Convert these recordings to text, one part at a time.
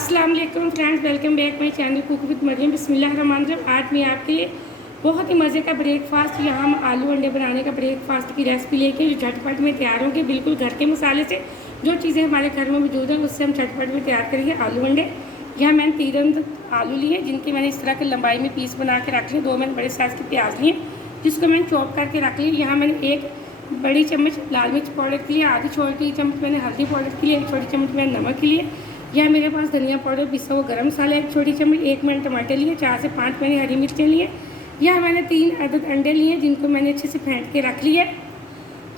अस्सलाम वालेकुम friends, welcome back my channel cook with Mariam. बिस्मिल्लाहिर्रहमानिर्रहीम। आज मैं आपके लिए बहुत ही मज़े का ब्रेकफास्ट यहाँ हम आलू अंडे बनाने का ब्रेकफास्ट की रेसिपी लेके जो झटपट में तैयार होंगे बिल्कुल घर के मसाले से। जो चीज़ें हमारे घर में मौजूद हैं उससे हम झटपट में तैयार करेंगे आलू अंडे। यहाँ मैंने 3 आलू लिए जिनकी मैंने इस तरह की लंबाई में पीस बना के रख लिए। 2 मैंने बड़े साइज़ के प्याज लिए जिसको मैंने चॉप करके रख ली। यहाँ मैंने 1 बड़ी चम्मच लाल मिर्च पाउडर के लिए, आधी छोटी चम्मच मैंने हल्दी पाउडर के लिए, 1 छोटी चम्मच मैंने नमक के लिए। यह मेरे पास धनिया पाउडर, पिसा हुआ गरम मसाला 1 छोटी चम्मच, 1 मैंने टमाटर लिए, 4 से 5 मैंने हरी मिर्चें लिए। यह मैंने 3 अदद अंडे लिए जिनको मैंने अच्छे से फेंट के रख लिया।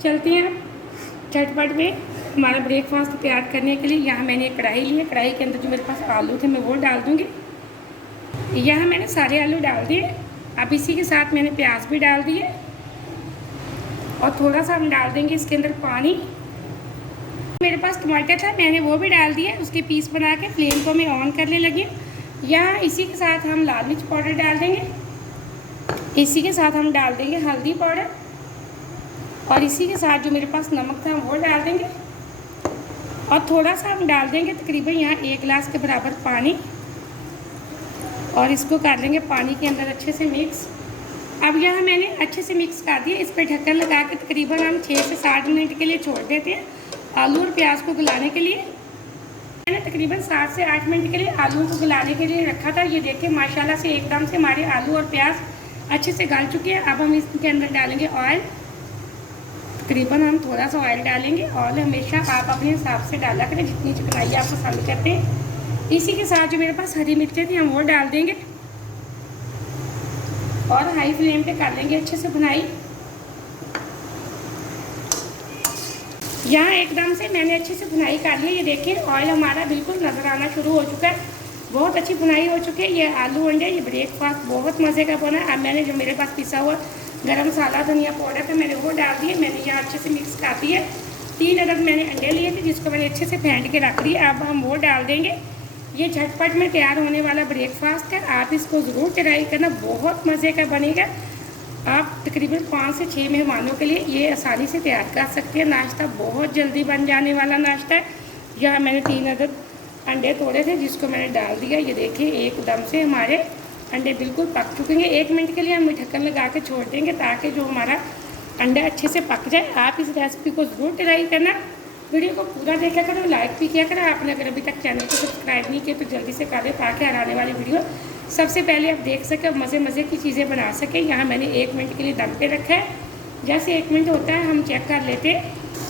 चलते हैं झटपट में हमारा ब्रेकफास्ट तैयार करने के लिए। यहाँ मैंने एक कढ़ाई ली है, कढ़ाई के अंदर जो मेरे पास आलू थे मैं वो डाल दूँगी। यहाँ मैंने सारे आलू डाल दिए। अब इसी के साथ मैंने प्याज भी डाल दिए और थोड़ा सा हम डाल देंगे इसके अंदर पानी। मेरे पास टमाटर था मैंने वो भी डाल दिया, उसके पीस बना के फ्लेम को मैं ऑन करने लगी। यहाँ इसी के साथ हम लाल मिर्च पाउडर डाल देंगे, इसी के साथ हम डाल देंगे हल्दी पाउडर और इसी के साथ जो मेरे पास नमक था हम वो डाल देंगे और थोड़ा सा हम डाल देंगे तकरीबन यहाँ 1 गिलास के बराबर पानी और इसको कर लेंगे पानी के अंदर अच्छे से मिक्स। अब यहाँ मैंने अच्छे से मिक्स कर दिया। इस पर ढक्कन लगा के तकरीबन हम 6 से 7 मिनट के लिए छोड़ देते हैं आलू और प्याज को गलाने के लिए। मैंने तकरीबन 7 से 8 मिनट के लिए आलू को गलाने के लिए रखा था। ये देखिए माशाल्लाह से एकदम से हमारे आलू और प्याज अच्छे से गल चुके हैं। अब हम इसके अंदर डालेंगे ऑयल। तकरीबन हम थोड़ा सा ऑयल डालेंगे। ऑयल हमेशा आप अपने हिसाब से डाला करें जितनी चिकनाई आप पसंद करते हैं। इसी के साथ जो मेरे पास हरी मिर्चें थी हम वो डाल देंगे और हाई फ्लेम पे कर लेंगे अच्छे से भुनाई। यहाँ एकदम से मैंने अच्छे से भुनाई कर ली। ये देखिए ऑयल हमारा बिल्कुल नज़र आना शुरू हो चुका है, बहुत अच्छी भुनाई हो चुकी है। ये आलू अंडे ये ब्रेकफास्ट बहुत मज़े का बना। अब मैंने जो मेरे पास पिसा हुआ गरम मसाला धनिया पाउडर था मैंने वो डाल दिए। मैंने यहाँ अच्छे से मिक्स कर दिया। 3 अदद मैंने अंडे लिए थे जिसको मैंने अच्छे से फेंट के रख दिए। अब हम वो डाल देंगे। ये झटपट में तैयार होने वाला ब्रेकफास्ट है, आप इसको ज़रूर ट्राई करना, बहुत मज़े का बनेगा। आप तकरीबन 5 से 6 मेहमानों के लिए ये आसानी से तैयार कर सकते हैं। नाश्ता बहुत जल्दी बन जाने वाला नाश्ता है। यहाँ मैंने 3 अदद अंडे तोड़े थे जिसको मैंने डाल दिया। ये देखिए एकदम से हमारे अंडे बिल्कुल पक चुके हैं। 1 मिनट के लिए हम ढक्कन लगा के छोड़ देंगे ताकि जो हमारा अंडा अच्छे से पक जाए। आप इस रेसिपी को ज़रूर ट्राई करना। वीडियो को पूरा देखा करो, लाइक भी किया करो। आपने अगर अभी तक चैनल को सब्सक्राइब नहीं किया तो जल्दी से कर दें ताकि आने वाली वीडियो सबसे पहले आप देख सकें और मज़े की चीज़ें बना सकें। यहाँ मैंने 1 मिनट के लिए दम पे रखा है। जैसे 1 मिनट होता है हम चेक कर लेते हैं।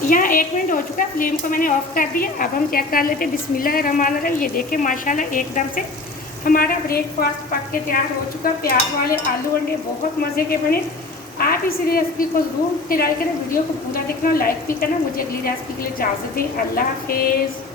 यहाँ 1 मिनट हो चुका है, फ्लेम को मैंने ऑफ कर दिया। अब हम चेक कर लेते हैं। बिस्मिल्लाहिर्रहमानिर्रहीम। ये देखिए माशाल्लाह एकदम से हमारा ब्रेकफास्ट पक के तैयार हो चुका। प्याज वाले आलू अंडे बहुत मज़े के बने। आप इस रेसिपी को ज़रूर ट्राई करें। वीडियो को पूरा देखना, लाइक भी करना। मुझे अगली रेसिपी के लिए इजाज़त दें। अल्लाह हाफिज़।